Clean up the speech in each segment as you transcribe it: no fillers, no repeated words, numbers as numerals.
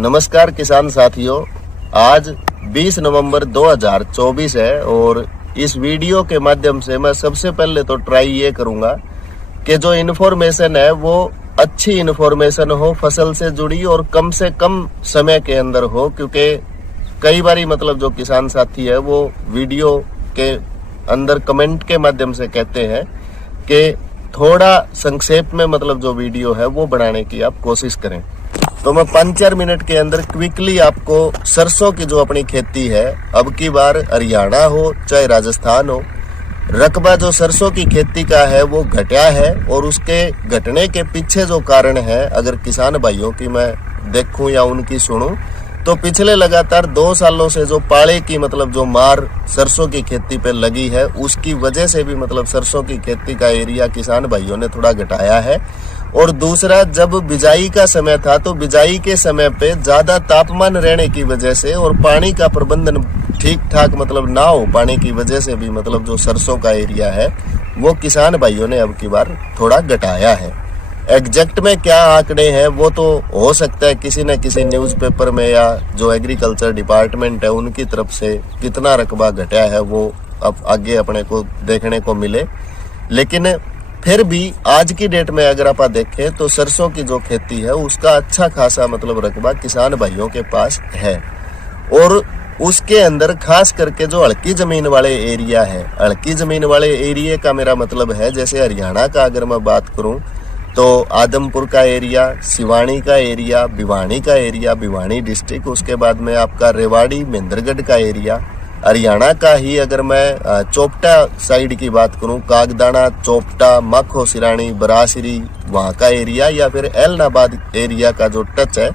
नमस्कार किसान साथियों, आज 20 नवंबर 2024 है और इस वीडियो के माध्यम से मैं सबसे पहले तो ट्राई ये करूंगा कि जो इन्फॉर्मेशन है वो अच्छी इन्फॉर्मेशन हो, फसल से जुड़ी और कम से कम समय के अंदर हो। क्योंकि कई बारी जो किसान साथी है वो वीडियो के अंदर कमेंट के माध्यम से कहते हैं कि थोड़ा संक्षेप में जो वीडियो है वो बनाने की आप कोशिश करें। तो मैं 5-4 मिनट के अंदर क्विकली आपको सरसों की जो अपनी खेती है, अब की बार हरियाणा हो चाहे राजस्थान हो, रकबा जो सरसों की खेती का है वो घटा है और उसके घटने के पीछे जो कारण है, अगर किसान भाइयों की मैं देखूं या उनकी सुनूं तो पिछले लगातार 2 सालों से जो पाले की जो मार सरसों की खेती पे लगी है, उसकी वजह से भी सरसों की खेती का एरिया किसान भाइयों ने थोड़ा घटाया है। और दूसरा, जब बिजाई का समय था तो बिजाई के समय पे ज्यादा तापमान रहने की वजह से और पानी का प्रबंधन ठीक ठाक ना हो पाने की वजह से भी जो सरसों का एरिया है वो किसान भाइयों ने अब की बार थोड़ा घटाया है। एग्जैक्ट में क्या आंकड़े हैं वो तो हो सकता है किसी न किसी न्यूज़पेपर में या जो एग्रीकल्चर डिपार्टमेंट है उनकी तरफ से कितना रकबा घटा है वो अब आगे अपने को देखने को मिले। लेकिन फिर भी आज की डेट में अगर आप देखें तो सरसों की जो खेती है उसका अच्छा खासा रकबा किसान भाइयों के पास है। और उसके अंदर खास करके जो हल्की जमीन वाले एरिया है, हल्की जमीन वाले एरिया का मेरा है जैसे हरियाणा का अगर मैं बात करूं तो आदमपुर का एरिया, सिवानी का एरिया, भिवानी का एरिया, भिवानी डिस्ट्रिक्ट, उसके बाद में आपका रेवाड़ी महेंद्रगढ़ का एरिया। हरियाणा का ही अगर मैं चोपटा साइड की बात करूं, कागदाना, चोपटा, मखो, सिरानी, बरासिरी, वहाँ का एरिया, या फिर एलनाबाद एरिया का जो टच है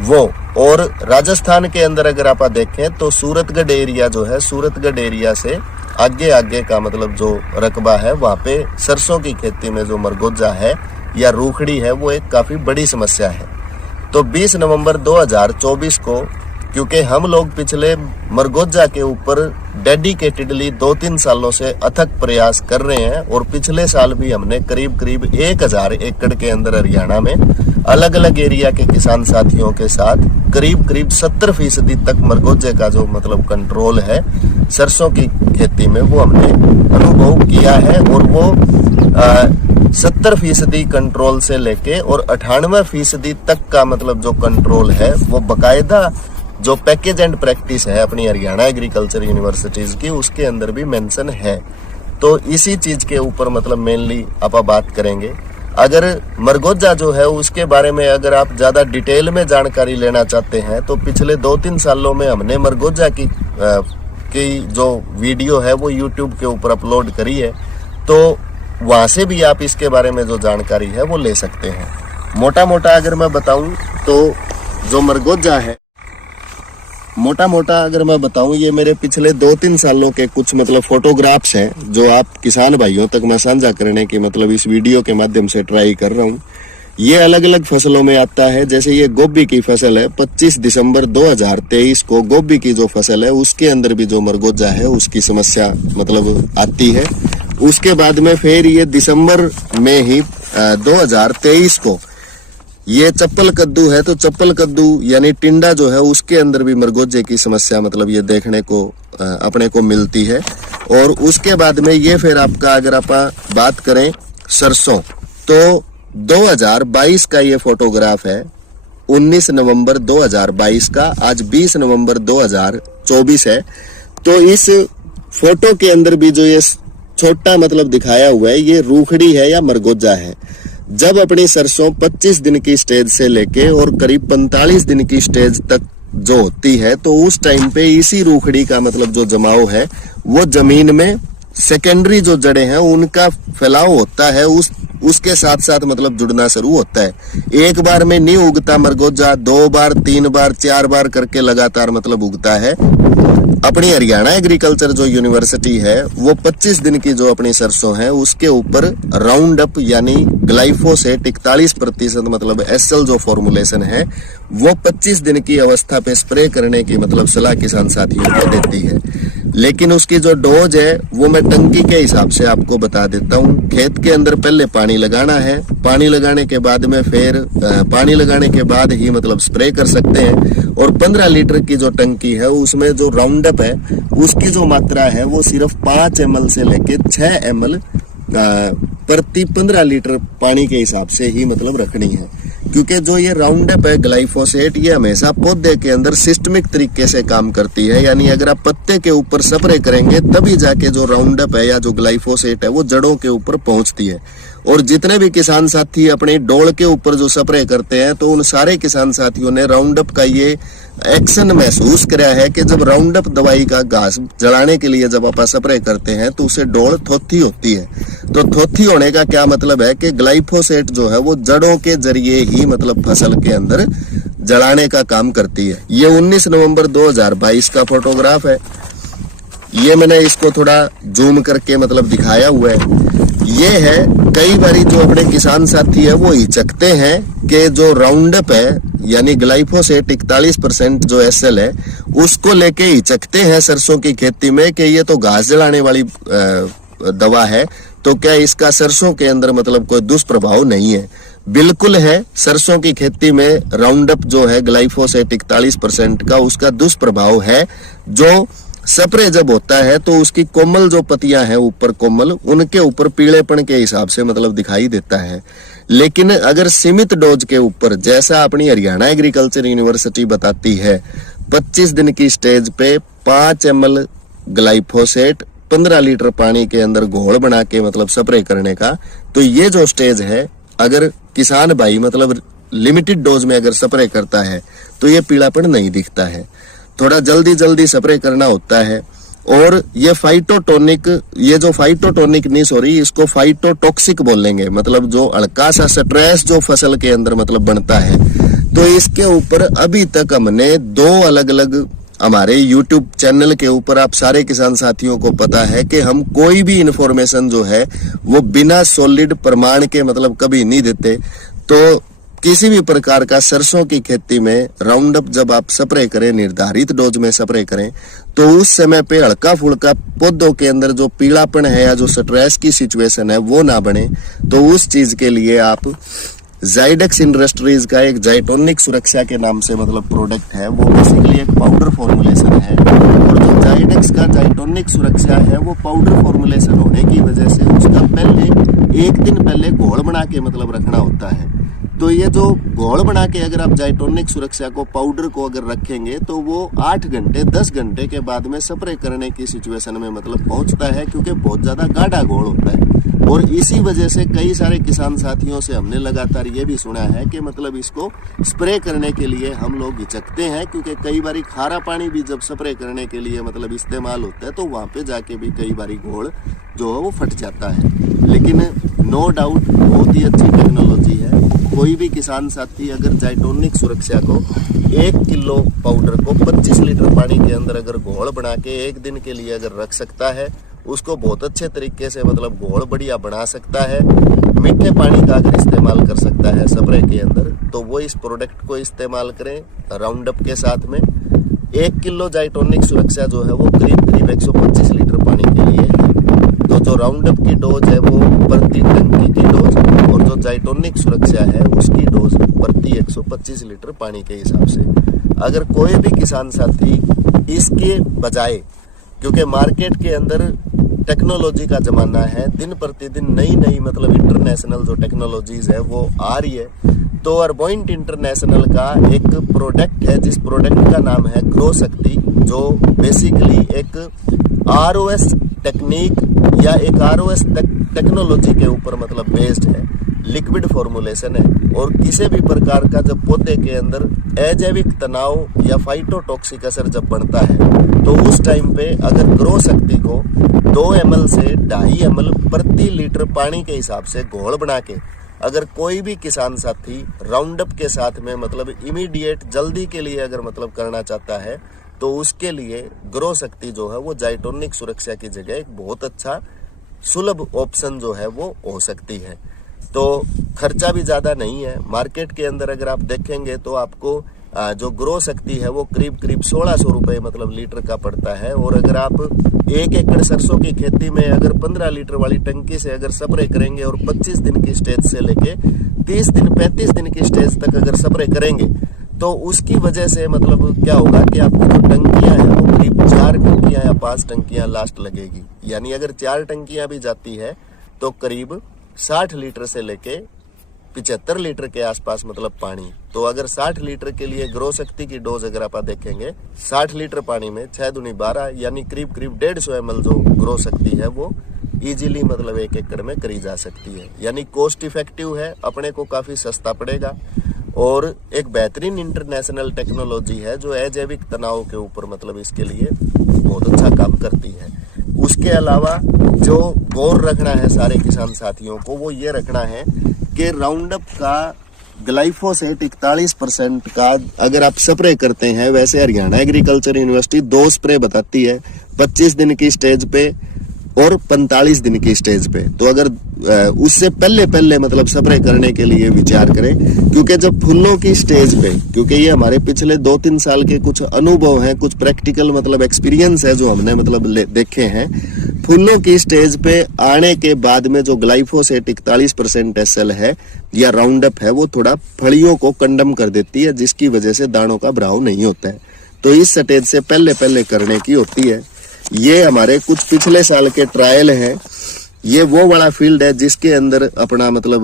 वो। और राजस्थान के अंदर अगर आप देखें तो सूरतगढ़ एरिया जो है, सूरतगढ़ एरिया से आगे आगे का जो रकबा है वहाँ पे सरसों की खेती में जो मरगोजा है या रूखड़ी है वो एक काफी बड़ी समस्या है। तो 20 नवंबर 2024 को, क्योंकि हम लोग पिछले मरगोजा के ऊपर डेडिकेटेडली 2-3 सालों से अथक प्रयास कर रहे हैं और पिछले साल भी हमने करीब 1000 एकड़ के अंदर हरियाणा में अलग अलग एरिया के किसान साथियों के साथ करीब 70% तक मरगोजे का जो कंट्रोल है सरसों की खेती में वो हमने अनुभव किया है। और वो 70% कंट्रोल से लेके और 98% तक का जो कंट्रोल है वो बाकायदा जो पैकेज एंड प्रैक्टिस है अपनी हरियाणा एग्रीकल्चर यूनिवर्सिटीज की, उसके अंदर भी मेंशन है। तो इसी चीज के ऊपर मेनली आप बात करेंगे। अगर मरगोजा जो है उसके बारे में अगर आप ज्यादा डिटेल में जानकारी लेना चाहते हैं तो पिछले 2-3 सालों में हमने मरगोजा की जो वीडियो है वो YouTube के ऊपर अपलोड करी है, तो वहां से भी आप इसके बारे में जो जानकारी है वो ले सकते हैं। मोटा मोटा अगर मैं बताऊं तो जो मरगोजा है, मोटा मोटा अगर मैं बताऊं, ये मेरे पिछले 2-3 सालों के कुछ फोटोग्राफ्स हैं जो आप किसान भाइयों तक मैं साझा करने की इस वीडियो के माध्यम से ट्राई कर रहा हूं। ये अलग अलग फसलों में आता है। जैसे ये गोभी की फसल है, 25 दिसंबर 2023 को गोभी की जो फसल है उसके अंदर भी जो मरगोजा है उसकी समस्या आती है। उसके बाद में फिर ये दिसंबर में ही 2023 को ये चप्पल कद्दू है, तो चप्पल कद्दू यानी टिंडा जो है उसके अंदर भी मरगोजे की समस्या ये देखने को अपने को मिलती है। और उसके बाद में ये फिर आपका अगर आप बात करें सरसों, तो 2022 का ये फोटोग्राफ है, 19 नवंबर 2022 का, आज 20 नवंबर 2024 है। तो इस फोटो के अंदर भी जो ये छोटा दिखाया हुआ है ये रूखड़ी है या मरगोजा है। जब अपनी सरसों 25 दिन की स्टेज से लेके और करीब 45 दिन की स्टेज तक जो होती है तो उस टाइम पे इसी रूखड़ी का जो जमाव है वो जमीन में सेकेंडरी जो जड़ें हैं उनका फैलाव होता है, उसके साथ साथ जुड़ना शुरू होता है। एक बार में नहीं उगता मरगोजा, 2 बार 3 बार 4 बार करके लगातार उगता है। अपनी हरियाणा एग्रीकल्चर जो यूनिवर्सिटी है वो 25 दिन की जो अपनी सरसों है उसके ऊपर राउंड अप यानी ग्लाइफोसेट 41% एसएल जो फॉर्मुलेशन है वो 25 दिन की अवस्था पे स्प्रे करने की सलाह किसान साथियों को देती है। लेकिन उसकी जो डोज है वो मैं टंकी के हिसाब से आपको बता देता हूँ। खेत के अंदर पहले पानी लगाना है, पानी लगाने के बाद में फिर पानी लगाने के बाद ही मतलब स्प्रे कर सकते हैं। और 15 लीटर की जो टंकी है उसमें जो राउंड अप है उसकी जो मात्रा है वो सिर्फ 5 ml से लेके 6 ml प्रति 15 लीटर पानी के हिसाब से ही मतलब रखनी है। क्योंकि जो ये राउंड अप है ग्लाइफोसेट, ये हमेशा पौधे के अंदर सिस्टमिक तरीके से काम करती है, यानी अगर आप पत्ते के ऊपर स्प्रे करेंगे तभी जाके जो राउंड अप है या जो ग्लाइफोसेट है वो जड़ों के ऊपर पहुंचती है। और जितने भी किसान साथी अपनी डोल के ऊपर जो स्प्रे करते हैं तो उन सारे किसान साथियों ने राउंड अप का ये एक्शन महसूस कराया है कि जब राउंड अप दवाई का घास जलाने के लिए जब आप स्प्रे करते हैं तो उसे डोल थोथी होती है। तो थोथी होने का क्या मतलब है कि ग्लाइफोसेट जो है वो जड़ों के जरिए ही मतलब फसल के अंदर जलाने का काम करती है। ये 19 नवंबर 2022 का फोटोग्राफ है। ये मैंने इसको थोड़ा जूम करके मतलब दिखाया हुआ है। ये है कई बारी जो अपने किसान साथी है वो हिचकते हैं कि जो राउंड अप है यानी ग्लाइफोसेट 41% जो SL है उसको लेके हिचकते हैं सरसों की खेती में कि ये तो घास जलाने वाली दवा है, तो क्या इसका सरसों के अंदर मतलब कोई दुष्प्रभाव नहीं है। बिल्कुल है, सरसों की खेती में राउंड अप जो है ग्लाइफोसेट 41% का उसका दुष्प्रभाव है। जो स्प्रे जब होता है तो उसकी कोमल जो पत्तियां हैं ऊपर कोमल, उनके ऊपर पीलेपन के हिसाब से मतलब दिखाई देता है। लेकिन अगर सीमित डोज के ऊपर, जैसा अपनी हरियाणा एग्रीकल्चर यूनिवर्सिटी बताती है, 25 दिन की स्टेज पे 5 ml ग्लाइफोसेट 15 लीटर पानी के अंदर घोल बना के मतलब स्प्रे करने का, तो ये जो स्टेज है अगर किसान भाई मतलब लिमिटेड डोज में अगर स्प्रे करता है तो ये पीलापन नहीं दिखता है। थोड़ा जल्दी स्प्रे करना होता है। और ये फाइटोटोनिक, ये जो फाइटोटोनिक नहीं सॉरी इसको फाइटोटॉक्सिक बोलेंगे, मतलब जो हल्का सा स्ट्रेस जो फसल के अंदर मतलब बनता है। तो इसके ऊपर अभी तक हमने 2 अलग अलग हमारे YouTube चैनल के ऊपर आप सारे किसान साथियों को पता है कि हम कोई भी इंफॉर्मेशन जो है वो बिना सॉलिड प्रमाण के मतलब कभी नहीं देते। तो किसी भी प्रकार का सरसों की खेती में राउंड अप जब आप स्प्रे करें, निर्धारित डोज में स्प्रे करें, तो उस समय पे हल्का फुल्का पौधों के अंदर जो पीलापन है या जो स्ट्रेस की सिचुएशन है वो ना बने। तो उस चीज के लिए आप जाइडेक्स इंडस्ट्रीज का एक जाइटोनिक सुरक्षा के नाम से मतलब प्रोडक्ट है, वो बेसिकली एक पाउडर फॉर्मुलेशन है। और जो जाइडेक्स का जाइटोनिक सुरक्षा है वो पाउडर फॉर्मुलेशन होने की वजह से उसका पहले 1 दिन पहले घोल बना के मतलब रखना होता है। तो ये जो घोल बना के अगर आप जाइटोनिक सुरक्षा को पाउडर को अगर रखेंगे तो वो 8 घंटे 10 घंटे के बाद में स्प्रे करने की सिचुएशन में मतलब पहुंचता है, क्योंकि बहुत ज्यादा गाढ़ा घोल होता है। और इसी वजह से कई सारे किसान साथियों से हमने लगातार ये भी सुना है कि मतलब इसको स्प्रे करने के लिए हम लोग हिचकते हैं, क्योंकि कई बारी खारा पानी भी जब स्प्रे करने के लिए मतलब इस्तेमाल होता है तो वहां पे जाके भी कई बारी घोल जो है वो फट जाता है। लेकिन नो डाउट बहुत ही अच्छी टेक्नोलॉजी है। कोई भी किसान साथी अगर जाइटोनिक सुरक्षा को 1 किलो पाउडर को 25 लीटर पानी के अंदर अगर घोल बना के 1 दिन के लिए अगर रख सकता है, उसको बहुत अच्छे तरीके से मतलब घोल बढ़िया बना सकता है, मीठे पानी का अगर इस्तेमाल कर सकता है स्प्रे के अंदर, तो वो इस प्रोडक्ट को इस्तेमाल करें राउंड अप के साथ में। 1 किलो जाइटोनिक सुरक्षा जो है वो करीब 125 लीटर पानी के लिए है। तो जो राउंड अप की डोज है वो प्रति टंकी की डोज, और जो जाइटोनिक सुरक्षा है उसकी डोज प्रति 125 लीटर पानी के हिसाब से। अगर कोई भी किसान साथी इसके बजाय, क्योंकि मार्केट के अंदर टेक्नोलॉजी का जमाना है, दिन प्रतिदिन नई मतलब इंटरनेशनल जो टेक्नोलॉजीज है वो आ रही है, तो अर्बोइंट इंटरनेशनल का एक प्रोडक्ट है जिस प्रोडक्ट का नाम है ग्रो शक्ति, जो बेसिकली एक ROS टेक्निक या एक ROS टेक्नोलॉजी के ऊपर मतलब बेस्ड है, लिक्विड फॉर्मुलेशन है। और किसी भी प्रकार का जब पौधे के अंदर अजैविक तनाव या फाइटोटॉक्सिक असर जब बढ़ता है तो उस टाइम पे अगर ग्रो शक्ति को 2 ml से 2.5 ml प्रति लीटर पानी के हिसाब से घोल बना के अगर कोई भी किसान साथी राउंड अप के साथ में मतलब इमीडिएट जल्दी के लिए अगर मतलब करना चाहता है, तो उसके लिए ग्रो शक्ति जो है वो जाइटोनिक सुरक्षा की जगह एक बहुत अच्छा सुलभ ऑप्शन जो है वो हो सकती है। तो खर्चा भी ज़्यादा नहीं है। मार्केट के अंदर अगर आप देखेंगे तो आपको जो ग्रो शक्ति है वो करीब 1600 रुपए मतलब लीटर का पड़ता है। और अगर आप 1 एकड़ सरसों की खेती में अगर 15 लीटर वाली टंकी से अगर स्प्रे करेंगे और 25 दिन की स्टेज से लेके 30 दिन 35 दिन की स्टेज तक अगर स्प्रे करेंगे तो उसकी वजह से मतलब क्या होगा कि आपकी जो टंकियां हैं वो करीब 4 टंकियां या 5 टंकियां लास्ट लगेगी। यानी अगर 4 टंकियां भी जाती है तो करीब 60 लीटर से लेके 75 लीटर के आसपास मतलब पानी। तो अगर 60 लीटर के लिए ग्रो शक्ति की डोज अगर आप देखेंगे 60 लीटर पानी में 6 दूनी 12 यानी करीब 150 ml जो ग्रो शक्ति है वो इजीली मतलब 1 एकड़ में करी जा सकती है। यानी कॉस्ट इफेक्टिव है, अपने को काफी सस्ता पड़ेगा और एक बेहतरीन इंटरनेशनल टेक्नोलॉजी है जो अजैविक तनाव के ऊपर मतलब इसके लिए बहुत अच्छा काम करती है। उसके अलावा जो गौर रखना है सारे किसान साथियों को वो ये रखना है कि राउंडअप का ग्लाइफोसेट 41% का अगर आप स्प्रे करते हैं, वैसे हरियाणा एग्रीकल्चर यूनिवर्सिटी 2 स्प्रे बताती है 25 दिन की स्टेज पे और 45 दिन की स्टेज पे। तो अगर उससे पहले मतलब स्प्रे करने के लिए विचार करें, क्योंकि जब फूलों की स्टेज पे, क्योंकि ये हमारे पिछले 2-3 साल के कुछ अनुभव हैं, कुछ प्रैक्टिकल मतलब एक्सपीरियंस है जो हमने मतलब देखे हैं, फूलों की स्टेज पे आने के बाद में जो ग्लाइफोसेट 41% एसएल है या राउंडअप है वो थोड़ा फलियों को कंडम कर देती है, जिसकी वजह से दानों का भराव नहीं होता है। तो इस स्टेज से पहले करने की होती है। ये हमारे कुछ पिछले साल के ट्रायल हैं। ये वो वाला फील्ड है जिसके अंदर अपना मतलब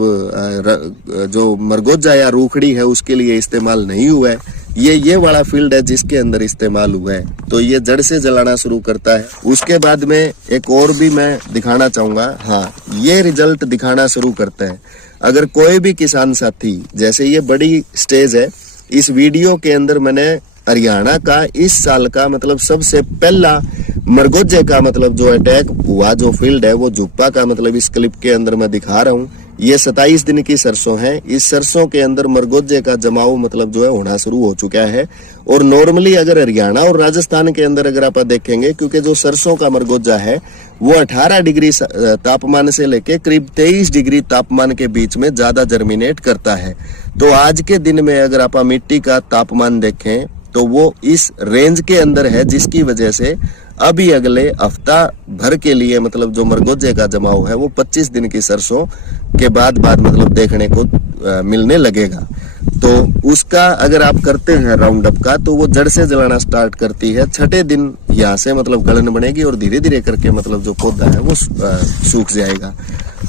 जो मरगोजा या रूखड़ी है उसके लिए इस्तेमाल नहीं हुआ है। ये वाला फील्ड है जिसके अंदर इस्तेमाल हुआ है। तो ये जड़ से जलाना शुरू करता है। उसके बाद में एक और भी मैं दिखाना चाहूंगा। हाँ, ये रिजल्ट दिखाना शुरू करता है। अगर कोई भी किसान साथी, जैसे ये बड़ी स्टेज है, इस वीडियो के अंदर मैंने हरियाणा का इस साल का मतलब सबसे पहला मरगोजे का मतलब जो अटैक हुआ जो फील्ड है वो जुप्पा का मतलब इस क्लिप के अंदर मैं दिखा रहा हूँ। ये 27 दिन की सरसों है। इस सरसों के अंदर मरगोजे का जमाव मतलब जो है होना शुरू हो चुका है। और नॉर्मली अगर हरियाणा और राजस्थान के अंदर अगर आप देखेंगे, क्योंकि जो सरसों का मरगोजा है वो 18 डिग्री तापमान से लेके करीब 23 डिग्री तापमान के बीच में ज्यादा जर्मिनेट करता है। तो आज के दिन में अगर आप मिट्टी का तापमान देखें तो वो इस रेंज के अंदर है, जिसकी वजह से अभी अगले हफ्ता भर के लिए मतलब जो मरगोजे का जमाव है वो 25 दिन की सरसों के बाद मतलब देखने को मिलने लगेगा। तो उसका अगर आप करते हैं राउंडअप का तो वो जड़ से जलाना स्टार्ट करती है। 6ठे दिन यहाँ से मतलब गलन बनेगी और धीरे धीरे करके मतलब जो पौधा है वो सूख जाएगा।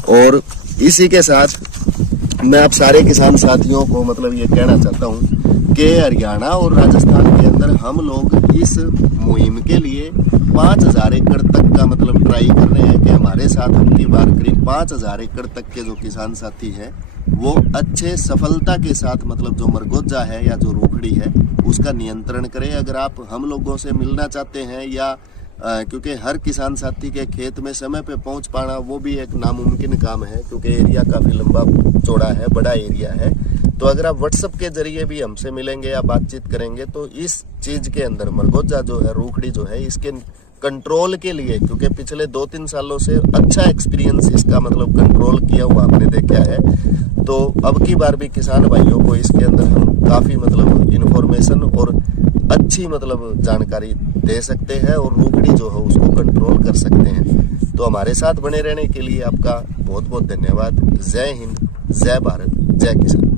और इसी के साथ मैं आप सारे किसान साथियों को मतलब ये कहना चाहता हूँ कि हरियाणा और राजस्थान के अंदर हम लोग इस मुहिम के लिए 5000 एकड़ तक का मतलब ट्राई कर रहे हैं कि हमारे साथ उनकी बार करीब 5000 एकड़ तक के जो किसान साथी हैं वो अच्छे सफलता के साथ मतलब जो मरगोजा है या जो रूखड़ी है उसका नियंत्रण करें। अगर आप हम लोगों से मिलना चाहते हैं या क्योंकि हर किसान साथी के खेत में समय पे पहुंच पाना वो भी एक नामुमकिन काम है, क्योंकि एरिया काफ़ी लंबा चौड़ा है, बड़ा एरिया है। तो अगर आप व्हाट्सएप के जरिए भी हमसे मिलेंगे या बातचीत करेंगे तो इस चीज़ के अंदर मरगोजा जो है, रूखड़ी जो है, इसके कंट्रोल के लिए, क्योंकि पिछले 2-3 सालों से अच्छा एक्सपीरियंस इसका मतलब कंट्रोल किया हुआ आपने देखा है, तो अब की बार भी किसान भाइयों को इसके अंदर हम काफ़ी मतलब इन्फॉर्मेशन और अच्छी मतलब जानकारी दे सकते हैं और रूखड़ी जो है उसको कंट्रोल कर सकते हैं। तो हमारे साथ बने रहने के लिए आपका बहुत बहुत धन्यवाद। जय हिंद, जय भारत, जय किसान।